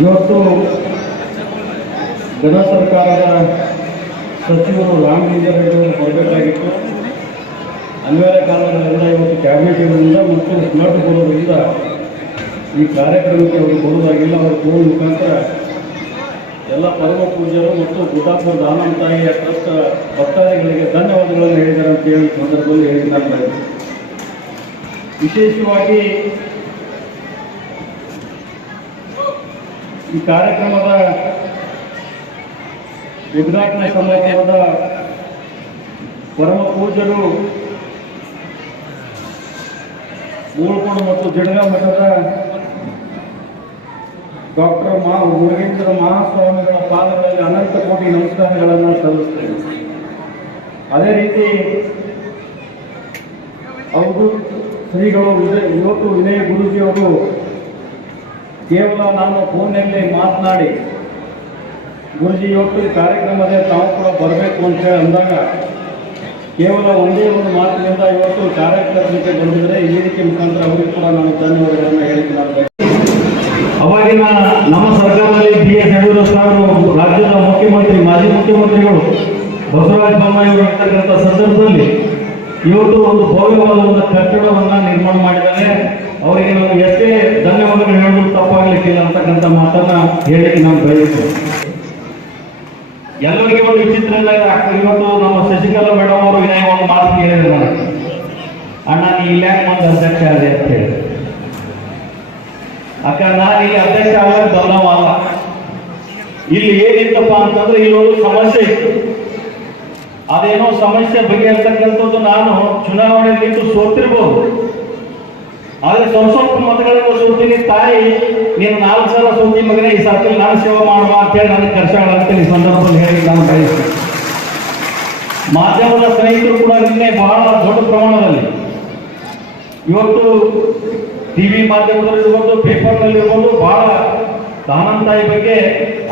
ಇವತ್ತು ಜನ ಸರ್ಕಾರದ ಸಚಿವರು ರಾಮಲಿಂಗಾರೆಡ್ಡಿ ಬರಬೇಕಾಗಿತ್ತು. ಅನಿವಾರ್ಯ ಕಾರಣಗಳಿಂದ ಇವತ್ತು ಕ್ಯಾಬಿನೆಟ್ಗಳಿಂದ ಮತ್ತು ಸ್ಮಾರ್ಟ್ ಬೋರ್ಡ್ಗಳಿಂದ ಈ ಕಾರ್ಯಕ್ರಮಕ್ಕೆ ಅವರು ಕೊಡುವುದಾಗಿಲ್ಲ. ಅವರ ಫೋನ್ ಮುಖಾಂತರ ಎಲ್ಲ ಪರಮ ಪೂಜ್ಯರು ಮತ್ತು ಗುಡ್ಡಾಪುರ ದಾನಂತಾಯಿಯ ಟ್ರಸ್ಟ್ ಭಕ್ತಾದಿಗಳಿಗೆ ಧನ್ಯವಾದಗಳನ್ನು ಹೇಳಿದ್ದಾರೆ ಅಂತ ಹೇಳಿ ಸಂದರ್ಭದಲ್ಲಿ ಹೇಳಿದ್ದಾರೆ. ವಿಶೇಷವಾಗಿ ಈ ಕಾರ್ಯಕ್ರಮದ ಉದ್ಘಾಟನಾ ಸಮಾರಂಭದ ಪರಮ ಪೂಜ್ಯರು ಮೂಳಕೋಡು ಮತ್ತು ಜಡಗ ಮಠದ ಡಾಕ್ಟರ್ ಮುರುಗೇಂದ್ರ ಮಹಾಸ್ವಾಮಿಗಳ ಪಾದಗಳಲ್ಲಿ ಅನಂತ ಕೋಟಿ ನಮಸ್ಕಾರಗಳನ್ನು ಸಲ್ಲಿಸ್ತೇವೆ. ಅದೇ ರೀತಿ ಅವರು ಶ್ರೀಗಳು ಇವತ್ತು ವಿನಯ ಗುರೂಜಿಯವರು ಕೇವಲ ನಾನು ಫೋನ್ನಲ್ಲಿ ಮಾತನಾಡಿ ಗುರುಜಿ ಇವತ್ತು ಈ ಕಾರ್ಯಕ್ರಮದ ತಾವು ಕೂಡ ಬರಬೇಕು ಅಂತ ಹೇಳಿ ಅಂದಾಗ ಕೇವಲ ಒಂದೇ ಒಂದು ಮಾತಿನಿಂದ ಇವತ್ತು ಕಾರ್ಯಕ್ರಮಕ್ಕೆ ಬಂದಿದ್ದರೆ ಈ ವೇದಿಕೆ ಮುಖಾಂತರ ಅವರಿಗೆ ಕೂಡ ನಾನು ಧನ್ಯವಾದಗಳನ್ನು ಹೇಳಿದ್ದೇನೆ. ಅವಾಗಿನ ನಮ್ಮ ಸರ್ಕಾರದಲ್ಲಿ BS ಯಡಿಯೂರಪ್ಪ ಅವರು ರಾಜ್ಯದ ಮುಖ್ಯಮಂತ್ರಿ ಮಾಜಿ ಮುಖ್ಯಮಂತ್ರಿಗಳು ಬಸವರಾಜ ಬೊಮ್ಮಾಯಿ ಅವರು ಇರ್ತಕ್ಕಂಥ ಸಂದರ್ಭದಲ್ಲಿ ಇವತ್ತು ಒಂದು ಭವ್ಯವಾದ ಒಂದು ಕಟ್ಟಡವನ್ನು ನಿರ್ಮಾಣ ಮಾಡಿದ್ದಾರೆ. ಅವರಿಗೆ ನಾವು ಎಷ್ಟೇ ಧನ್ಯವಾದಗಳು ಹೇಳಲು ತಪ್ಪಾಗಲಿಕ್ಕಿಲ್ಲ ಅಂತಕ್ಕಂಥ ಮಾತನ್ನ ಹೇಳಿಕ್ಕೆ ನಾನು ಬಯಸ್ತೇನೆ. ಎಲ್ಲರಿಗೆ ಒಂದು ವಿಚಿತ್ರ ಇಲ್ಲ. ಇವತ್ತು ನಮ್ಮ ಶಶಿಕಲಾ ಮೇಡಮ್ ಅವರು ವಿನಯ ಒಂದು ಮಾತು ಹೇಳಿದ್ರು ನನಗೆ, ಅಣ್ಣ ನೀ ಇಲ್ಲ ಒಂದು ಅಧ್ಯಕ್ಷ ಆಗಿದೆ ಅಂತ ಹೇಳಿ. ಅಕ್ಕ ನಾನು ಇಲ್ಲಿ ಅಧ್ಯಕ್ಷ ಆಗೋದು ಬದಲಾವಲ್ಲ. ಇಲ್ಲಿ ಏನಿತ್ತಪ್ಪ ಅಂತಂದ್ರೆ ಇಲ್ಲೊಂದು ಸಮಸ್ಯೆ ಇತ್ತು. ಅದೇನೋ ಸಮಸ್ಯೆ ಬಗೆಹರಿಸತಕ್ಕಂಥದ್ದು ನಾನು ಚುನಾವಣೆ ನಿಂತು ಸೋತಿರ್ಬೋದು, ಆದ್ರೆ ಸ್ವಲ್ಪ ಮತಗಳಿಂದ ಸೋತೀನಿ. ತಾಯಿ ನೀನು 4 ಸಲ ಸೋತಿ ಮಗನೇ, ಈ ಸರ್ತಿ ನಾನು ಸೇವೆ ಮಾಡುವ ಅಂತ ಹೇಳಿ ನನಗೆ ಕರ್ಸಗಳಂತ ಈ ಸಂದರ್ಭದಲ್ಲಿ ಹೇಳಿ ನಾನು ಬಯಸ್ತೇನೆ. ಮಾಧ್ಯಮದ ಸ್ನೇಹಿತರು ಕೂಡ ನಿನ್ನೆ ಬಹಳ ದೊಡ್ಡ ಪ್ರಮಾಣದಲ್ಲಿ ಇವತ್ತು ಟಿವಿ ಮಾಧ್ಯಮದಲ್ಲಿರ್ಬೋದು, ಪೇಪರ್ನಲ್ಲಿರ್ಬೋದು ಬಹಳ ದಾನಂತಾಯಿ ಬಗ್ಗೆ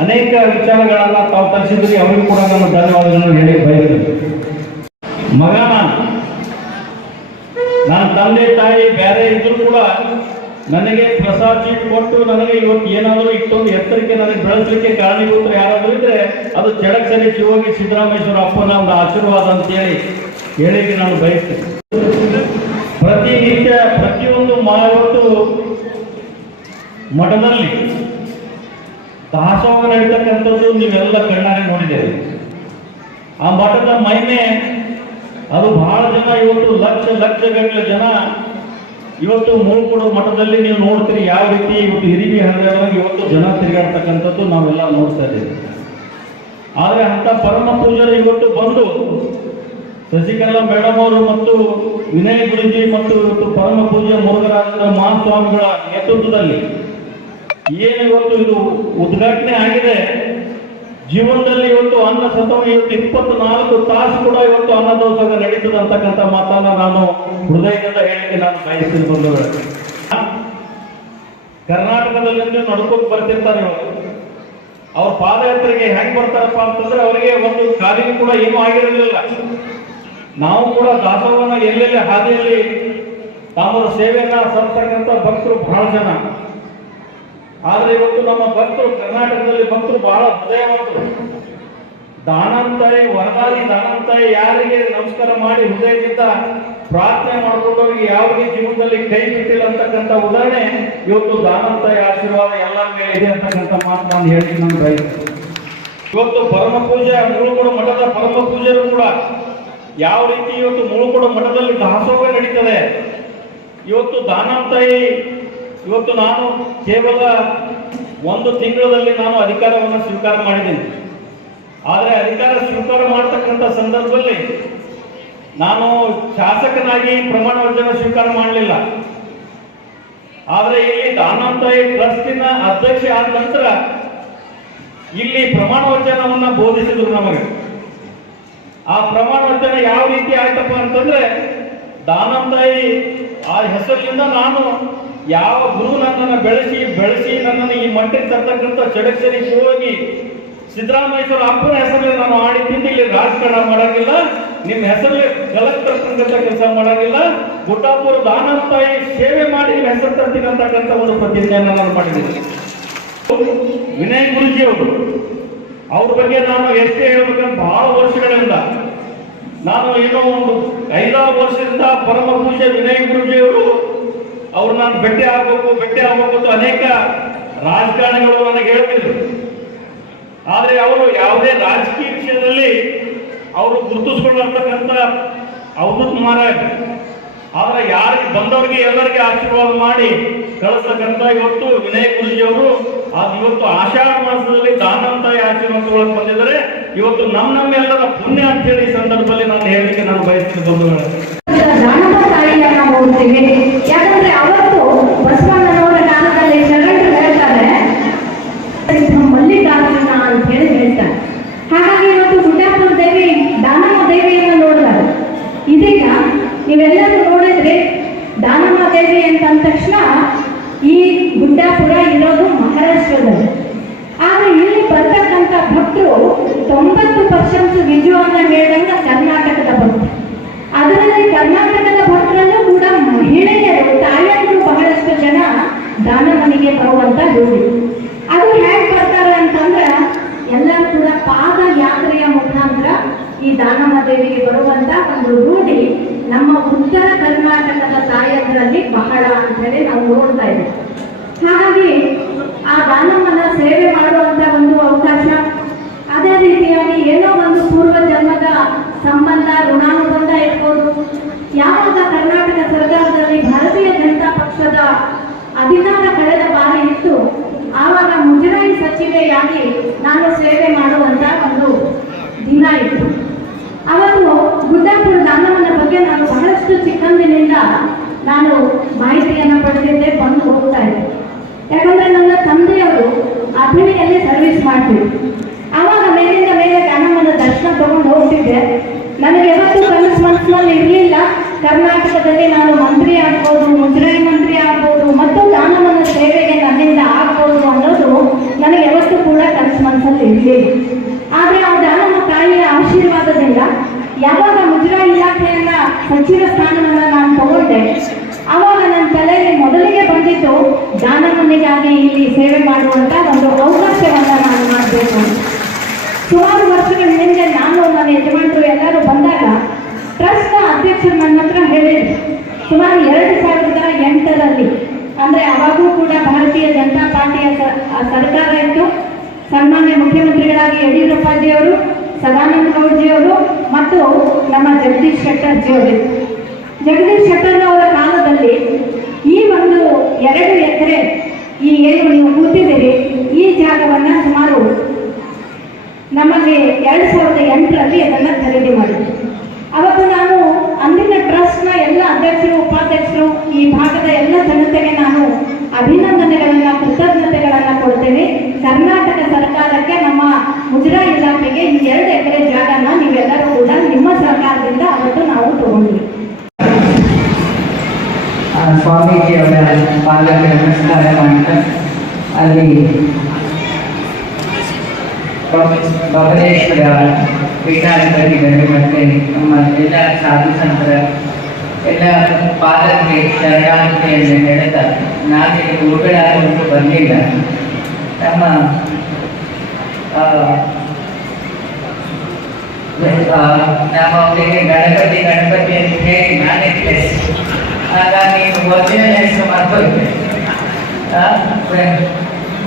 ಅನೇಕ ವಿಚಾರಗಳನ್ನ ತಾವು ತರಿಸಿದ್ರಿ. ಅವರಿಗೂ ಕೂಡ ನಾನು ಧನ್ಯವಾದಗಳನ್ನು ಹೇಳಿ ಬಯಸ್ತೇನೆ. ಮಗ ನನ್ನ ತಂದೆ ತಾಯಿ ಬೇರೆ ಇದ್ರು ಕೂಡ ನನಗೆ ಪ್ರಸಾದ್ ಚೀಟ್ ಕೊಟ್ಟು ನನಗೆ ಇವತ್ತು ಏನಾದರೂ ಇಷ್ಟೊಂದು ಎತ್ತರಕ್ಕೆ ನನಗೆ ಬೆಳೆಸಲಿಕ್ಕೆ ಕಾರಣೀಭೂತರು ಯಾರಾದರೂ ಇದ್ರೆ ಅದು ಚಡಕ್ಸರಿ ಶಿವೋಗಿ ಸಿದ್ದರಾಮೇಶ್ವರ ಅಪ್ಪನ ಒಂದು ಆಶೀರ್ವಾದ ಅಂತ ಹೇಳಿಕ್ಕೆ ನಾನು ಬಯಸ್ತೇನೆ. ಪ್ರತಿನಿತ್ಯ ಪ್ರತಿಯೊಂದು ಇವತ್ತು ಮಠದಲ್ಲಿ ದಾಸೋಹ ನಡೀತಕ್ಕಂಥದ್ದು ನೀವೆಲ್ಲ ಕಣ್ಣಾರೆ ನೋಡಿದ್ದೇವೆ. ಆ ಮಠದ ಮಹಿಮೆ ಅದು ಬಹಳ ಜನ ಇವತ್ತು ಲಕ್ಷಗಟ್ಟಲೆ ಜನ ಇವತ್ತು ಮೂಳಕೋಡು ಮಠದಲ್ಲಿ ನೀವು ನೋಡ್ತೀರಿ ಯಾವ ರೀತಿ ಇವತ್ತು ಹಿರಿಮೆ ಹರಿದೊಳಗೆ ಇವತ್ತು ಜನ ತಿರುಗಾಡ್ತಕ್ಕಂಥದ್ದು ನಾವೆಲ್ಲ ನೋಡ್ತಾ ಇದ್ದೇವೆ. ಆದರೆ ಅಂತ ಪರಮ ಪೂಜರು ಇವತ್ತು ಬಂದು ಶಶಿಕಲಾ ಮೇಡಮ್ ಅವರು ಮತ್ತು ವಿನಯ ಗುರುಜಿ ಮತ್ತು ಇವತ್ತು ಪರಮ ಪೂಜ್ಯ ಮುರುಘರಾಜೇಂದ್ರ ಮಹಾಸ್ವಾಮಿಗಳ ನೇತೃತ್ವದಲ್ಲಿ ಏನು ಇವತ್ತು ಇದು ಉದ್ಘಾಟನೆ ಆಗಿದೆ. ಜೀವನದಲ್ಲಿ ಇವತ್ತು ಅನ್ನ ಸತವ ಇವತ್ತು 24 ತಾಸು ಕೂಡ ಇವತ್ತು ಅನ್ನದೋಷ ನಡೀತದೆ ಅಂತಕ್ಕಂಥ ಮಾತನ್ನ ನಾನು ಹೃದಯದಿಂದ ಹೇಳಿಕೆ ನಾನು ಬಯಸ್ತೀನಿ. ಬಂಧುಗಳೇ, ಕರ್ನಾಟಕದಲ್ಲಿ ನಡ್ಕೊಂಡು ಬರ್ತಿರ್ತಾರೆ. ಅವ್ರ ಪಾದಯಾತ್ರೆಗೆ ಹೆಂಗ್ ಬರ್ತಾರಪ್ಪ ಅಂತಂದ್ರೆ ಅವರಿಗೆ ಒಂದು ಕಾಲಿಗೆ ಕೂಡ ಏನೂ ಆಗಿರಲಿಲ್ಲ. ನಾವು ಕೂಡ ದಾಸೋಹನ ಎಲ್ಲೆಲ್ಲಿ ಹಾದಿಯಲ್ಲಿ ತಾಮರ ಸೇವೆಯನ್ನ ಸಲ್ತಕ್ಕಂಥ ಭಕ್ತರು ಬಹಳ ಜನ. ಆದ್ರೆ ಇವತ್ತು ನಮ್ಮ ಭಕ್ತರು ಕರ್ನಾಟಕದಲ್ಲಿ ಭಕ್ತರು ಬಹಳ ಹೃದಯವಂತರು. ದಾನಂತಾಯಿ ವರದಾನಿ ದಾನಂತಾಯಿ ಯಾರಿಗೆ ನಮಸ್ಕಾರ ಮಾಡಿ ಹೃದಯದಿಂದ ಪ್ರಾರ್ಥನೆ ಮಾಡ್ಕೊಂಡವರಿಗೆ ಯಾವುದೇ ಜೀವನದಲ್ಲಿ ಕೈ ಬಿಟ್ಟಿಲ್ಲ ಅಂತಕ್ಕಂಥ ಉದಾಹರಣೆ ಇವತ್ತು ದಾನಂತಾಯಿ ಆಶೀರ್ವಾದ ಎಲ್ಲರ ಮೇಲೆ ಇದೆ ಅಂತಕ್ಕಂಥ ಮಾತು ನಾನು ಹೇಳಿ ನಾನು ಬಯಸ್ತೇನೆ. ಇವತ್ತು ಪರಮ ಪೂಜೆ ಮೂಳಕೋಡು ಮಠದ ಪರಮ ಪೂಜೆರು ಕೂಡ ಯಾವ ರೀತಿ ಇವತ್ತು ಮೂಳಕೋಡು ಮಠದಲ್ಲಿ ದಾಸೋಹ ನಡೀತದೆ. ಇವತ್ತು ದಾನಂತಾಯಿ ಇವತ್ತು ನಾನು ಕೇವಲ 1 ತಿಂಗಳಲ್ಲಿ ನಾನು ಅಧಿಕಾರವನ್ನು ಸ್ವೀಕಾರ ಮಾಡಿದ್ದೀನಿ. ಆದರೆ ಅಧಿಕಾರ ಸ್ವೀಕಾರ ಮಾಡತಕ್ಕಂಥ ಸಂದರ್ಭದಲ್ಲಿ ನಾನು ಶಾಸಕನಾಗಿ ಪ್ರಮಾಣ ವಚನ ಸ್ವೀಕಾರ ಮಾಡಲಿಲ್ಲ. ಆದರೆ ಇಲ್ಲಿ ದಾನಂತಾಯಿ ಟ್ರಸ್ಟಿನ ಅಧ್ಯಕ್ಷ ಆದ ನಂತರ ಇಲ್ಲಿ ಪ್ರಮಾಣ ವಚನವನ್ನ ಬೋಧಿಸಿದ್ರು ನಮಗೆ. ಆ ಪ್ರಮಾಣ ವಚನ ಯಾವ ರೀತಿ ಆಯ್ತಪ್ಪ ಅಂತಂದ್ರೆ, ದಾನಂತಾಯಿ ಆ ಹೆಸರಿನಿಂದ ನಾನು ಯಾವ ಗುರು ನನ್ನನ್ನು ಬೆಳೆಸಿ ನನ್ನನ್ನು ಈ ಮಟ್ಟಿಗೆ ತರ್ತಕ್ಕಂಥ ಚಡಕ್ಸರಿ ಶಿವೋಗಿ ಸಿದ್ದರಾಮೇಶ್ವರ ಅಪ್ಪನ ಹೆಸರಲ್ಲಿ ನಾನು ಆಡಿ ತಿಂದು ಇಲ್ಲಿ ರಾಜಕಾರಣ ಮಾಡಂಗಿಲ್ಲ, ನಿಮ್ಮ ಹೆಸರಲ್ಲಿ ಗಲತ್ ತರ್ತಕ್ಕಂಥ ಕೆಲಸ ಮಾಡಂಗಿಲ್ಲ, ಗುಡ್ಡಾಪುರ ದಾನಂತಾಯಿ ಸೇವೆ ಮಾಡಿ ನಿಮ್ಮ ಹೆಸರು ತರ್ತೀನಿ ಅಂತಕ್ಕಂಥ ಒಂದು ಪ್ರತಿಜ್ಞೆಯನ್ನು ನಾನು ಮಾಡಿದ್ದೀನಿ. ವಿನಯ್ ಗುರುಜಿ ಅವರು, ಅವ್ರ ಬಗ್ಗೆ ನಾನು ಎಷ್ಟೇ ಹೇಳ್ಬೇಕಂತ ಬಹಳ ವರ್ಷಗಳಿಂದ ನಾನು ಏನೋ ಒಂದು 5-6 ವರ್ಷದಿಂದ ಪರಮ ಪೂಜ್ಯ ವಿನಯ್ ಗುರುಜಿ ಅವ್ರು ನಾನು ಭೇಟಿ ಆಗ್ಬೇಕು ಅನೇಕ ರಾಜಕಾರಣಿಗಳು ನನಗೆ ಹೇಳ್ತಿದ್ರು. ಆದ್ರೆ ಅವರು ಯಾವುದೇ ರಾಜಕೀಯ ವಿಷಯದಲ್ಲಿ ಅವರು ಗುರುತಿಸ್ಕೊಳ್ಳತಕ್ಕಂಥ ಅವಧೂತ ಮಹಾರಾಜ್. ಆದ್ರೆ ಯಾರಿಗೆ ಬಂದವರಿಗೆ ಎಲ್ಲರಿಗೆ ಆಶೀರ್ವಾದ ಮಾಡಿ ಕಳಿಸ್ತಕ್ಕಂಥ ಇವತ್ತು ವಿನಯ್ ಗುರುಜಿ ಅವರು ಇವತ್ತು ಆಷಾಢ ಮಾಸದಲ್ಲಿ ದಾನಂತಾಯಿ ಆಶೀರ್ವಾದಗಳು ಬಂದಿದ್ದಾರೆ. ಇವತ್ತು ನಮ್ಮೆಲ್ಲರ ಪುಣ್ಯ ಅಂತ ಹೇಳಿ ಈ ಸಂದರ್ಭದಲ್ಲಿ ನಾನು ಹೇಳಲಿಕ್ಕೆ ನಾನು ಬಯಸ್ತೀನಿ ಬಂಧುಗಳೇ. ದಾನಂತಾಯಿಯನ್ನ ಹೋಗ್ತೀವಿ, ಯಾಕಂದ್ರೆ ಅವತ್ತು ಬಸವಣ್ಣನವರ ಕಾಲದಲ್ಲಿ ಶರಣರು ಹೇಳ್ತಾರೆ ಮಲ್ಲಿಕಾರ್ಜುನ ಅಂತ ಹೇಳಿ ಹೇಳ್ತಾರೆ. ಹಾಗಾಗಿ ಇವತ್ತು ಗುಡ್ಡಾಪುರ ದೇವಿ ದಾನಮ್ಮ ದೇವಿಯನ್ನು ನೋಡ್ತಾರೆ. ಇದೀಗ ನೀವೆಲ್ಲರೂ ನೋಡಿದ್ರೆ ದಾನಮ್ಮ ದೇವಿ ಅಂತ ಅಂದ ತಕ್ಷಣ ಈ ಗುಡ್ಡಾಪುರ ಇರೋದು ಮಹಾರಾಷ್ಟ್ರದಲ್ಲಿ. ಆದ್ರೆ ಇಲ್ಲಿ ಬರ್ತಕ್ಕಂಥ ಭಕ್ತರು 90% ನಿಜವನ್ನ ಹೇಳಿದಂಗ ಕರ್ನಾಟಕದ ಭಕ್ತರು. ಅದರಲ್ಲಿ ಕರ್ನಾಟಕದ ಭಕ್ತರಲ್ಲೂ ಕೂಡ ಮಹಿಳೆಯರು ತಾಯಂದಿರು ಬಹಳಷ್ಟು ಜನ ದಾನಮ್ಮನಿಗೆ ಬರುವಂತ ರೂಢಿ. ಅದು ಹೇಗೆ ಬರ್ತಾರೆ ಅಂತಂದ್ರ ಎಲ್ಲರೂ ಕೂಡ ಪಾದಯಾತ್ರೆಯ ಮುಖಾಂತರ ಈ ದಾನಮ್ಮ ದೇವಿಗೆ ಬರುವಂತ ಒಂದು ರೂಢಿ ನಮ್ಮ ಉತ್ತರ ಕರ್ನಾಟಕದ ತಾಯಂದರಲ್ಲಿ ಬಹಳ ಅಂತ ಹೇಳಿ ನಾವು ನೋಡ್ತಾ ಇದ್ದೀವಿ. ಹಾಗಾಗಿ ಆ ದಾನಮ್ಮನ ಸೇವೆ ಮಾಡುವಂತ ಒಂದು ಅವಕಾಶ, ಅದೇ ರೀತಿಯಾಗಿ ಏನೋ ಒಂದು ಪೂರ್ವ ಜನ್ಮದ ಸಂಬಂಧ ಋಣಾನುಬಂಧ ಇರ್ಬೋದು. ಯಾವಾಗ ಕರ್ನಾಟಕ ಸರ್ಕಾರದಲ್ಲಿ ಭಾರತೀಯ ಜನತಾ ಪಕ್ಷದ ಅಧಿಕಾರ ಕಳೆದ ಬಾರಿ ಇತ್ತು, ಆವಾಗ ಮುಜರಾಯಿ ಸಚಿವೆಯಾಗಿ ನಾನು ಸೇವೆ ಮಾಡುವಂತ ಒಂದು ದಿನ ಇತ್ತು. ಅವತ್ತು ಗುಡ್ಡಾಪುರ ದಾನಮ್ಮನ ಬಗ್ಗೆ ನಾನು ಬಹಳಷ್ಟು ಚಿಕ್ಕಂದಿನಿಂದ ನಾನು ಮಾಹಿತಿಯನ್ನು ಪಡೆದಿದ್ದೆ, ಬಂದು ಹೋಗ್ತಾ ಇದ್ದೆ. ಯಾಕಂದ್ರೆ ನನ್ನ ತಂದೆಯವರು ಅಥಣಿಯಲ್ಲಿ ಸರ್ವಿಸ್ ಮಾಡ್ತಿದ್ರು. ಆವಾಗ ಮೇಲಿಂದ ಮೇಲೆ ದಾನಮ್ಮನ ದರ್ಶನ ತಗೊಂಡು ಹೋಗ್ತಿದ್ದೆ. ನನಗೆ ಯಾವತ್ತೂ ಕನಸು ಮನಸ್ಸಿನಲ್ಲಿ ಇರಲಿಲ್ಲ ಕರ್ನಾಟಕದಲ್ಲಿ ನಾನು ಮಂತ್ರಿ ಆಗ್ಬೋದು, ಮುಜರಾಯಿ ಮಂತ್ರಿ ಆಗ್ಬೋದು ಮತ್ತು ದಾನಮ್ಮನ ಸೇವೆಗೆ ನನ್ನಿಂದ ಆಗ್ಬೋದು ಅನ್ನೋದು ನನಗೆ ಯಾವತ್ತೂ ಕೂಡ ಕನಸು ಮನಸ್ಸಲ್ಲಿ ಇರಲಿಲ್ಲ. ಆದರೆ ಆ ದಾನಮ್ಮ ತಾಯಿಯ ಆಶೀರ್ವಾದದಿಂದ ಯಾವಾಗ ಮುಜರಾಯಿ ಇಲಾಖೆಯನ್ನ ಸಚಿವ ಸ್ಥಾನವನ್ನ ನಾನು ತಗೊಂಡೆ, ಆವಾಗ ನನ್ನ ತಲೆಯಲ್ಲಿ ಮೊದಲಿಗೆ ಬಂದಿದ್ದು ದಾನಮ್ಮನಿಗಾಗಿ ಇಲ್ಲಿ ಸೇವೆ ಮಾಡುವಂತ ಒಂದು ಅವಕಾಶವನ್ನ ನಾನು ಮಾಡಬೇಕು. ಸುಮಾರು ವರ್ಷಗಳ ಹಿಂದೆ ನಾನು ನನ್ನ ಯಜಮಾನರು ಎಲ್ಲರೂ ಬಂದಾಗ ಟ್ರಸ್ಟ್ ಅಧ್ಯಕ್ಷರು ನನ್ನ ಹತ್ರ ಹೇಳಿದ್ರು. ಸುಮಾರು 2008ರಲ್ಲಿ ಅಂದ್ರೆ ಅವಾಗೂ ಕೂಡ ಭಾರತೀಯ ಜನತಾ ಪಾರ್ಟಿಯ ಸರ್ಕಾರ ಇತ್ತು. ಸನ್ಮಾನ್ಯ ಮುಖ್ಯಮಂತ್ರಿಗಳಾಗಿ ಯಡಿಯೂರಪ್ಪಾಜಿಯವರು, ಸದಾನಂದ ಗೌಡ್ಜಿಯವರು ಮತ್ತು ನಮ್ಮ ಜಗದೀಶ್ ಶೆಟ್ಟರ್ಜಿಯವರು. ಜಗದೀಶ್ ಶೆಟ್ಟರ್ ಅವರ ಕಾಲದಲ್ಲಿ ಈ ಒಂದು 2 ಎಕರೆ ಈ ಏನು ನೀವು ಕೂತಿದ್ದೀರಿ ಈ ಜಾಗವನ್ನ ಸುಮಾರು ನಮಗೆ 2008ರಲ್ಲಿ ಅದನ್ನು ಖರೀದಿ ಮಾಡಿದ್ವಿ. ಅವತ್ತು ನಾನು ಅಂದಿನ ಟ್ರಸ್ಟ್ನ ಎಲ್ಲ ಅಧ್ಯಕ್ಷರು, ಉಪಾಧ್ಯಕ್ಷರು, ಈ ಭಾಗದ ಎಲ್ಲ ಜನತೆಗೆ ನಾನು ಅಭಿನಂದನೆಗಳನ್ನ, ಕೃತಜ್ಞತೆಗಳನ್ನ ಕೊಡ್ತೇನೆ. ಕರ್ನಾಟಕ ಸರ್ಕಾರಕ್ಕೆ, ನಮ್ಮ ಮುಜರಾಯಿ ಇಲಾಖೆಗೆ ಈ 2 ಎಕರೆ ಜಾಗನ ನೀವೆಲ್ಲರೂ ಕೂಡ ನಿಮ್ಮ ಸರ್ಕಾರದಿಂದ ಅವತ್ತು ನಾವು ತಗೊಂಡ್ವಿ. ಸ್ವಾಮೀಜಿಯವರ ಪಾದಕ್ಕೆ ನಮಸ್ಕಾರ ಮಾಡ್ತಾ ಅಲ್ಲಿ ಬಬಲೇಶ್ವರ ಪೀಠಾಧಿಪತಿಗಳು ಮತ್ತು ನಮ್ಮ ಎಲ್ಲ ಸಾಧು ಸಂತರ ಎಲ್ಲ ಪಾದಕ್ಕೆ ಶರಣಾರ್ಥಿಯನ್ನು ಹೇಳಿದ ನಾನೇ ಗುರುಗಳಾದಂತೂ ಬರಲಿಲ್ಲ. ನಮ್ಮ ನಾವು ಅವರಿಗೆ ಗಣಪತಿ ಅಂತ ಹೇಳಿ ನಾನೇ ಹಾಗಾಗಿ ಒರಿಜಿನಲ್ ಹೆಸರು ಮರ್ತೋಯ್ತು.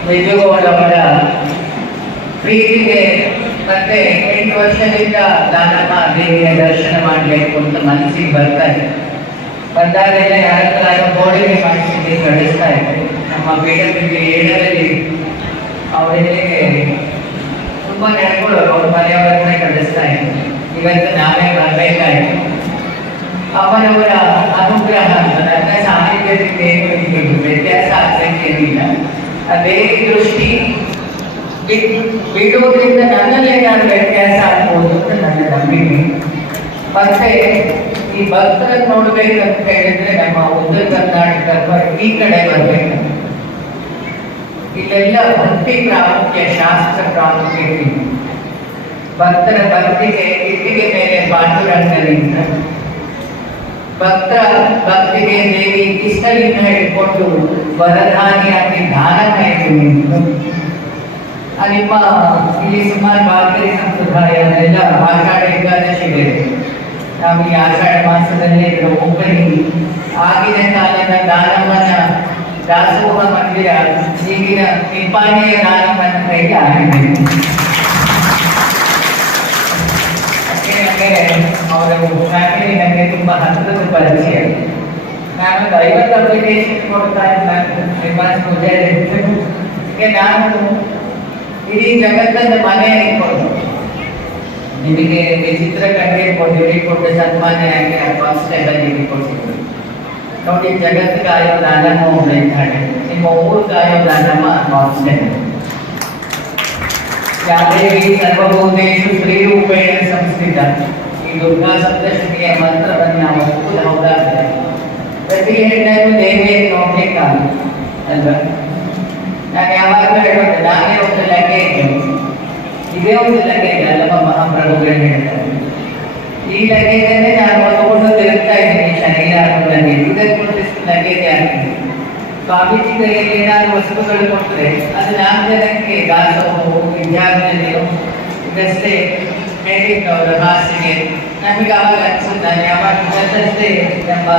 ನಿಜಗೌಡ ಅವರ ಪ್ರೀತಿಗೆ ಮತ್ತೆ 8 ವರ್ಷದಿಂದ ದಾನಮ್ಮ ದೇವಿಯ ದರ್ಶನ ಮಾಡಬೇಕು ಅಂತ ಮನಸ್ಸಿಗೆ ಬರ್ತಾ ಇದೆ. ಬಂದಾಗೆಲ್ಲ ಯಾರ ಬೋರ್ಡಿಗೆ ಮಾಡಿಸಿ ಕಳಿಸ್ತಾ ಇದ್ದೆ. ನಮ್ಮ ಪೀಠಕ್ಕೆ 7ರಲ್ಲಿ ಅವರಿಗೆ ತುಂಬ ನೆನಪುಗಳು ಅವ್ರ ಮನೆಯವರನ್ನೇ ಕಳಿಸ್ತಾ ಇದ್ದೆ. ಇವತ್ತು ನಾವೇ ಬರಬೇಕಾಯ್ತು. ಅವರವರ ಅನುಗ್ರಹ ಅಂತ ನನ್ನ ಸಾಹಿತ್ಯದಿಂದ ಏನು ವ್ಯತ್ಯಾಸ ಆಗ್ಬೇಕೇನಿಲ್ಲ. ಅದೇ ದೃಷ್ಟಿ ಬಿಡುವುದರಿಂದ ನನ್ನಲ್ಲಿ ನಾನು ವ್ಯತ್ಯಾಸ ಆಗ್ಬೋದು ಅಂತ ನನ್ನ ನಂಬಿಕೆ. ಮತ್ತೆ ಈ ಭಕ್ತರ ನೋಡ್ಬೇಕಂತ ಹೇಳಿದ್ರೆ ನಮ್ಮ ಉತ್ತರ ಕರ್ನಾಟಕ ಈ ಕಡೆ ಬರ್ಬೇಕು. ಇಲ್ಲೆಲ್ಲ ಭಕ್ತಿ ಪ್ರಾಮುಖ್ಯ, ಶಾಸ್ತ್ರ ಪ್ರಾಮುಖ್ಯ. ಭಕ್ತರ ಭಕ್ತಿಗೆ ಇಟ್ಟಿಗೆ ಮೇಲೆ ಪಾಂಡುರಂಗರಿಂದ ಭಕ್ತರ ಭಕ್ತಿಗೆ ದೇವಿ ಕಿಷ್ಟಲಿಂಗ ಹಿಡ್ಕೊಂಡು ವರದಾನಿಯಾಗಿ ದಾನಮಯಕ್ಕೆ ನಿಂತು ನಿಮ್ಮ ಇಲ್ಲಿ ಸುಮಾರು ಭಾರತೀಯ ಸಂಪ್ರದಾಯದೆಲ್ಲ ಆಷಾಢ ಏಕಾದಶಿಗೆ ನಾವು ಈ ಆಷಾಢ ಮಾಸದಲ್ಲಿ ಇದರ ಓಪನಿಂಗ್ ಆಗಿನ ಕಾಲದ ದಾನಮ್ಮನ ದಾಸೋಹ ಮಂದಿರ ಈಗಿನ ನಿಪ್ಪಾಣಿಯ ದಾನಮ್ಮನ ಕೈಗೆ ಆಗಿದೆ. ನನಗೆ ಅವರ ಫ್ಯಾಮಿಲಿ ನನಗೆ ತುಂಬ ಹತ್ತಿರದ ಪರಿಚಯ. ನಾನೊಂದು 50 ಅಪ್ಲಿಕೇಶನ್ ಕೊಡ್ತಾ ಇದ್ದ ಶ್ರೀನಿವಾಸ ಪೂಜಾರಿ ನಾನು ಇಡೀ ಜಗತ್ತದ ಮನೆ ಇಟ್ಕೊಂಡು ನಿಮಗೆ ವಿಚಿತ್ರ ಕಂಡಿರ್ಕೊಂಡು ಕೊಟ್ಟು ಸನ್ಮಾನೆಯಾಗಿ ಕಾನ್ಸ್ಟೇಬಲ್ ಕೊಡ್ತಿದ್ರು. ನೋಡಿ ಜಗತ್ತು ಕಾಯೋ ದಾನಮ್ಮ ಒಬ್ಬ ಇದ್ದಾಳೆ, ನಿಮ್ಮ ಊರು ಕಾಯೋ ದಾನಮ್ಮ ಕಾನ್ಸ್ಟೇಬಲ್. ಯಾದೇವಿ ಸರ್ವಭೂತೇಷು ಶ್ರೀರೂಪೇಣ ಸಂಸ್ಥಿತ. ಈ ದುರ್ಗಾ ಸಪ್ತಶತಿಯ ಮಂತ್ರವನ್ನು ನಾವು ಒಪ್ಪುವುದು ಹೌದಾದ್ರೆ ಪ್ರತಿ ಹೆಣ್ಣನ್ನು ದೇವಿಯನ್ನು ನೋಡ್ಲಿಕ್ಕಾಗ ಅಲ್ವಾ? ನಾನು ಯಾವಾಗಲೂ ಹೇಳೋದು, ನಾನೇ ಒಂದು ಲಗೇಜ್, ಇದೇ ಒಂದು ಲಗೇಜ್ ಅಲ್ಲಮ್ಮ ಮಹಾಪ್ರಭುಗಳು ಹೇಳ್ತಾರೆ. ಈ ಲಗೇಜನ್ನೇ ನಾನು ಹೊತ್ಕೊಂಡು ತಿರುಗ್ತಾ ಇದ್ದೀನಿ, ಶರೀರ ಲಗೇಜ್. ಇದಕ್ಕೊಂದು ಲಗೇಜ್ ಆಗ್ತೀನಿ. ಸ್ವಾಮೀಜಿ ಕೈಯಲ್ಲಿ ಏನಾದ್ರು ವಸ್ತುಗಳು ಕೊಟ್ಟರೆ ಅದು 4 ಜನಕ್ಕೆ ದಾಸೋಹ ವಿದ್ಯಾರ್ಥಿಗಳು ಇದಷ್ಟೇ ಹೇಳಿದ್ದವರು ಹಾಸಿಗೆ. ನಮಗೆ ಅವಾಗ ಅನ್ಸುತ್ತೆ, ನಾನು ಯಾವಾಗ ಇವತ್ತಷ್ಟೇ ನಮ್ಮ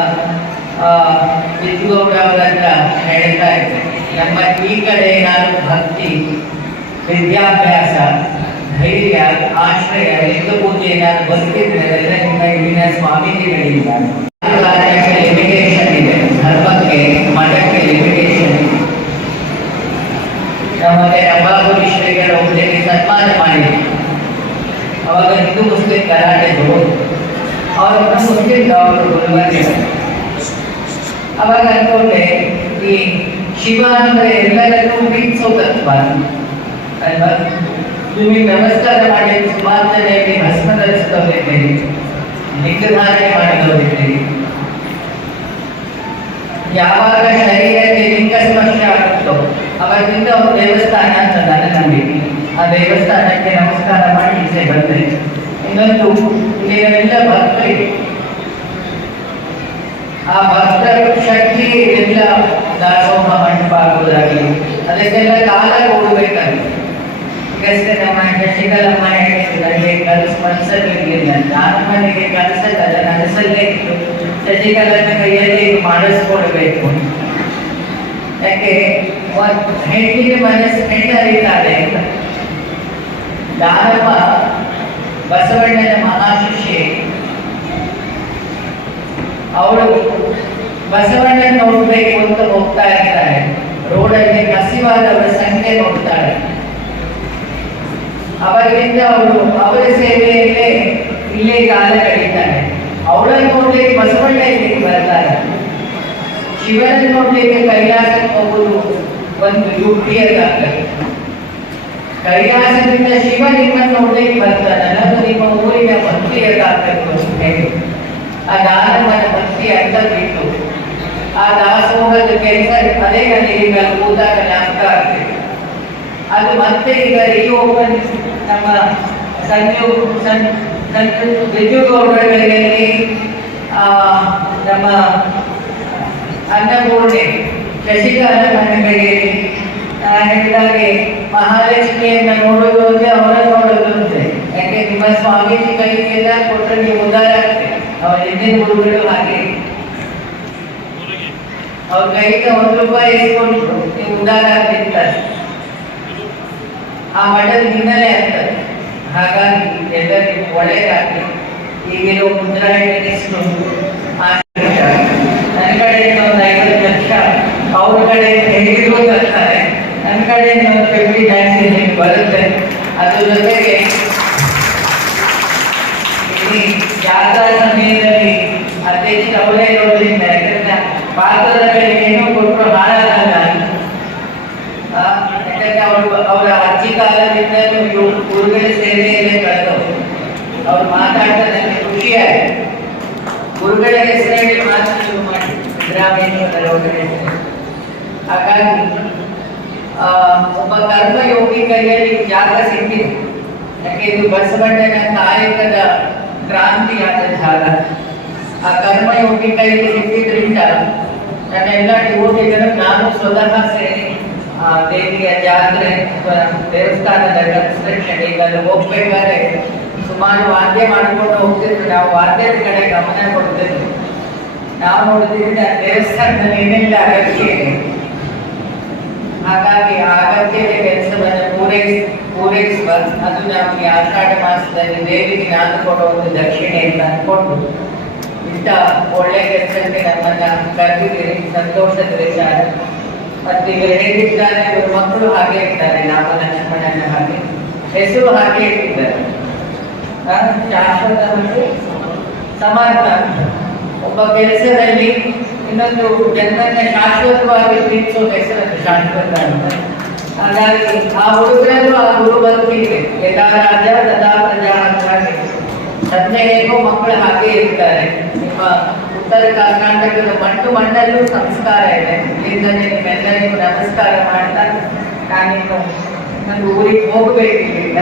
ವಿದ್ಯುಗೌಡ ಅವರ ಹತ್ರ ಹೇಳ್ತಾ ಇದ್ದೆ, ನಮ್ಮ ಈ ಕಡೆ ಏನಾದ್ರು ಭಕ್ತಿ, ವಿದ್ಯಾಭ್ಯಾಸ, ಧೈರ್ಯ, ಆಶ್ರಯ, ಲಿಂಗ ಪೂಜೆ ಏನಾದ್ರು ಬದುಕಿದ್ರೆ ಅದೆಲ್ಲ ನಿಮ್ಮ ಇಲ್ಲಿನ ಸ್ವಾಮೀಜಿಗಳಿಂದ. ಲಿಮಿಟೇಷನ್ ಇದೆ, ಧರ್ಮಕ್ಕೆ ಮಠಕ್ಕೆ ಲಿಮಿಟೇಷನ್. ನಮಗೆ ಅಂಬಾಪುರಿ ಶ್ರೀಗಳ ಒಬ್ಬರಿಗೆ ಸನ್ಮಾನ ಮಾಡಿದ್ರು. ಅವಾಗ ಹಿಂದೂ ಮುಸ್ಲಿಂ ಗಲಾಟೆ ಅವರನ್ನ ಮುಸ್ಲಿಂ ಅವರು ಗುರುವರ್ಗ. ಅವಾಗ ಅನ್ಕೊಂಡೆ, ಈ ಶಿವ ಅಂದ್ರೆ ಎಲ್ಲರನ್ನೂ ಪ್ರೀತಿಸೋ ತತ್ವ ಅಲ್ವಾ? ನಿಮಗೆ ನಮಸ್ಕಾರ ಮಾಡಿ ಸುಮಾರು ಜನ ಇಲ್ಲಿ ಭಸ್ಮ ಧರಿಸಿದವರಿದ್ದೀರಿ, ಲಿಂಗಧಾರಣೆ ಮಾಡಿದವರಿದ್ದೀರಿ. ಯಾವಾಗ ಶರೀರಕ್ಕೆ ಲಿಂಗ ಸ್ಪರ್ಶ ಆಗುತ್ತೋ ಅವತ್ತಿಂದ ಒಂದು ದೇವಸ್ಥಾನ ಅಂತ ನನ್ನ ನಂಬಿಕೆ. ಆ ದೇವಸ್ಥಾನಕ್ಕೆ ನಮಸ್ಕಾರ ಮಾಡಿ ಈಚೆ ಬಂದೆ. ಇನ್ನೊಂದು, ಇಲ್ಲೆಲ್ಲ ಭಕ್ತರಿಗೆ ಆ ಭಕ್ತರ ಶಕ್ತಿ ಎಲ್ಲ ದಾಸೋಹ ಮಂಟಪ ಆಗುವುದಾಗಲಿ ಅದಕ್ಕೆಲ್ಲ ಕಾಲ ಕೊಡಬೇಕಾಗಿ. ಈಗಷ್ಟೇ ನಮ್ಮ ಶಶಿಕಲಮ್ಮ ಹೇಳಿದ್ರೆ ಮನಸ್ಸಲ್ಲಿರಲಿಲ್ಲ, ನಾನು ಮನೆಗೆ ಕನಸಲ್ಲ ನನಸಲ್ಲೇ ಇತ್ತು. ಶಶಿಕಲನ್ನ ಕೈಯಲ್ಲಿ ಮಾಡಿಸ್ಕೊಡ್ಬೇಕು. ಯಾಕೆ ಹೆಣ್ಣಿಗೆ ಮನಸ್ಸು ಹೆಣ್ಣರಿತಾರೆ ಅಂತ. ದಾನಮ್ಮ ಬಸವಣ್ಣನ ಮಹಾಶಿಷ್ಯೆ. ಅವಳು ಬಸವಣ್ಣನ ನೋಡ್ಬೇಕು ಅಂತ ಹೋಗ್ತಾ ಇರ್ತಾರೆ. ರೋಡಲ್ಲಿ ಹಸಿವಾದವರ ಸಂಖ್ಯೆ ನೋಡ್ತಾಳೆ. ಅವರಿಂದ ಅವಳು ಅವರ ಸೇವೆಯಲ್ಲೇ ಇಲ್ಲೇ ಕಾಲ ಕಳೀತಾಳೆ. ಅವಳನ್ನು ನೋಡ್ಲಿಕ್ಕೆ ಬಸವಣ್ಣ ಇಲ್ಲಿಗೆ ಬರ್ತಾರೆ. ಶಿವನ ನೋಡ್ಲಿಕ್ಕೆ ಕೈಲಾಸಕ್ಕೆ ಹೋಗುವುದು ಒಂದು ಯುಕ್ತಿಯದಾಗ್ತದೆ. ಕೈಲಾಸದಿಂದ ಶಿವ ನಿಮ್ಮನ್ನು ನೋಡ್ಲಿಕ್ಕೆ ಬರ್ತಾನೆ, ಅದು ನಿಮ್ಮ ಊರಿನ ಭಕ್ತಿಯದಾಗಬೇಕು ಅಂತ ಹೇಳಿ ಆ ದಾನವನ ಭಕ್ತಿ ಅಂತ ಬಿಟ್ಟು ಆ ದಾಸೋಹದ ಕೆಲಸ ಅದೇ ನನಗೆ ಈಗ ಕೂತಾಗ ಜ್ಞಾಪಕ ಆಗ್ತದೆ. ಅದು ಮತ್ತೆ ಈಗ ರಿಓಪನ್ ನಮ್ಮ ವಿದ್ಯುಗೌಡರಲ್ಲಿ ನಮ್ಮ ಅನ್ನಪೂರ್ಣೆ ಶಶಿಕಲಾ ಕೈಯಲ್ಲಿ ಹೇಳಿದಾಗೆ ಮಹಾಲಕ್ಷ್ಮಿಯನ್ನ ನೋಡೋದು ಅಂದ್ರೆ ಅವರ ನೋಡೋದು ಅಂತೆ. ಯಾಕೆ ನಿಮ್ಮ ಸ್ವಾಮೀಜಿ ಕೈಗೆಲ್ಲ ಕೊಟ್ಟರೆ ನೀವು ಉದಾರ ಆಗ್ತದೆ. ಅವರ ಹಿಂದಿನ ಗುರುಗಳು ಹಾಗೆ ಅವ್ರ ಕೈಗೆ ₹1 ಇಸ್ಕೊಂಡ್ರು ನೀವು ಉದಾರ ಆಗ್ತಿರ್ತಾರೆ. ಆ ಮಠದ ಹಿನ್ನೆಲೆ ಆಗ್ತದೆ. ಹಾಗಾಗಿ ಎಲ್ಲರಿಗೂ ಒಳ್ಳೆಯದಾಗಲಿ. ಈಗಿರೋ ಮುದ್ರಾಯಣಿಷ್ಟು ನನ್ನ ಕಡೆಯಿಂದ ಒಂದು 50 ಲಕ್ಷ, ಅವ್ರ ಕಡೆ ಹೇಗಿದ್ರು ತರ್ತಾರೆ. ನನ್ನ ಕಡೆಯಿಂದ ಒಂದು 50 ಲ್ಯಾಕ್ಸ್ ಬರುತ್ತೆ. ಅದ್ರ ಜೊತೆಗೆ ಇಲ್ಲಿ ಜಾತ್ರಾ ಸಮಯದಲ್ಲಿ ಅಧ್ಯಕ್ಷ ಅವರೇ ಇರೋದ್ರಿಂದ ಯಾಕಂದ್ರೆ ಪಾತ್ರದ ಕಡೆ ಏನೋ ಕೊಟ್ಟರು ಹಾಳಾಗಲ್ಲ. ಯಾಕಂದ್ರೆ ಅವರ ಅಜ್ಜಿ ಕಾಲದಿಂದಲೂ ಗುರುಗಳ ಸೇವೆಯಲ್ಲೇ ಕಳೆದವರು. ಅವ್ರು ಮಾತಾಡ್ತಾ ನನಗೆ ಖುಷಿಯಾಗಿದೆ. ಗುರುಗಳ ಹೆಸರಲ್ಲಿ ಮಾತು ಶುರು ಮಾಡಿ ಸಿದ್ದರಾಮೇಶ್ವರ ಅವರ ಹೆಸರು. ಹಾಗಾಗಿ ಒಬ್ಬ ಕರ್ಮಯೋಗಿ ಕೈಯಲ್ಲಿ ಜಾಗ ಸಿಕ್ಕಿದೆ. ಯಾಕೆ ಇದು ಬಸವಣ್ಣನ ಕಾಯಕದ ಕ್ರಾಂತಿಯಾದ ಜಾಗ. ಆ ಕರ್ಮಯೋಗಿ ಕೈಗೆ ಸಿಕ್ಕಿದ್ರಿಂದ ನನ್ನೆಲ್ಲ ಯುವತಿಗಳು ನಾನು ಸ್ವತಃ ಸೇರಿ ಆ ದೇವಿಯ ಜಾತ್ರೆ ಅಥವಾ ದೇವಸ್ಥಾನದ ಕನ್ಸ್ಟ್ರಕ್ಷನ್ ಈಗ ಅಲ್ಲಿ ಹೋಗ್ಬೇಕಾದ್ರೆ ಸುಮಾರು ವಾದ್ಯ ಮಾಡ್ಕೊಂಡು ಹೋಗ್ತಿದ್ರು. ನಾವು ವಾದ್ಯದ ಕಡೆ ಗಮನ ಕೊಡ್ತಿದ್ವಿ. ನಾವು ನೋಡ್ತಿದ್ರೆ ಆ ದೇವಸ್ಥಾನದಲ್ಲಿ ಏನೆಲ್ಲ ಅಗತ್ಯ ಇದೆ, ಹಾಗಾಗಿ ಆ ಅಗತ್ಯದ ಕೆಲಸವನ್ನು ಪೂರೈಸುವ ಅದು ನಮಗೆ ಆಷಾಢ ಮಾಸದಲ್ಲಿ ದೇವಿಗೆ ನಾನು ಕೊಡೋ ಒಂದು ದಕ್ಷಿಣೆ ಅಂತ ಅನ್ಕೊಂಡು ಇಂಥ ಒಳ್ಳೆ ಕೆಲಸಕ್ಕೆ ನಮ್ಮನ್ನ ಕರೆದಿದ್ದೀರಿ, ಸಂತೋಷದ ವಿಚಾರ. ಮತ್ತೆ ಇವರು ಹೇಗಿದ್ದಾರೆ, ಇವರು ಮಕ್ಕಳು ಹಾಗೆ ಇರ್ತಾರೆ, ನಾವು ಲಕ್ಷ್ಮಣನ ಹಾಗೆ, ಹೆಸರು ಹಾಗೆ ಇಟ್ಟಿದ್ದಾರೆ, ಶಾಶ್ವತ ಮತ್ತು ಸಮರ್ಥ. ಒಬ್ಬ ಕೆಲಸದಲ್ಲಿ ಇನ್ನೊಂದು ಜನರನ್ನ ಶಾಶ್ವತವಾಗಿ ಪ್ರೀತಿಸೋ ಹೆಸರನ್ನು ಶಾಶ್ವತ ಅಂತ. ಹಾಗಾಗಿ ಆ ಹುಡುಗರಲ್ಲೂ ಆ ಗುರು ಬದುಕಿದೆ. ಯಥಾ ರಾಜ ತಥಾ ಪ್ರಜಾ ಅಂತ ಹಾಗೆ ಸಂಜೆಗೂ ಮಕ್ಕಳು ಹಾಗೆ ಇರ್ತಾರೆ. ನಿಮ್ಮ ಉತ್ತರ ಕರ್ನಾಟಕದ ಮಣ್ಣಲ್ಲೂ ಸಂಸ್ಕಾರ ಇದೆ. ಇಲ್ಲಿಂದಲೇ ನಿಮ್ಮೆಲ್ಲರಿಗೂ ನಮಸ್ಕಾರ ಮಾಡ್ತಾ ನಾನಿನ್ನು ನನ್ನ ಊರಿಗೆ ಹೋಗಬೇಕಿಲ್ಲ.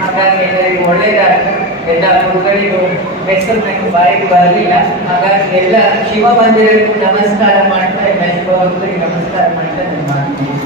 ಹಾಗಾಗಿ ಎಲ್ಲರಿಗೂ ಒಳ್ಳೇದಾಗ್ತದೆ. ಎಲ್ಲ ಗುರುಗಳಿಗೂ ಹೆಸರು ನನಗೆ ಬಾಯಿಗೆ ಬರಲಿಲ್ಲ. ಹಾಗಾಗಿ ಎಲ್ಲ ಶಿವ ಮಂದಿರಕ್ಕೂ ನಮಸ್ಕಾರ ಮಾಡ್ತಾ, ಎಲ್ಲ ಶಿವ ಭಕ್ತರಿಗೆ ನಮಸ್ಕಾರ ಮಾಡ್ತಾ ನಾನು ಮಾಡ್ತೀನಿ.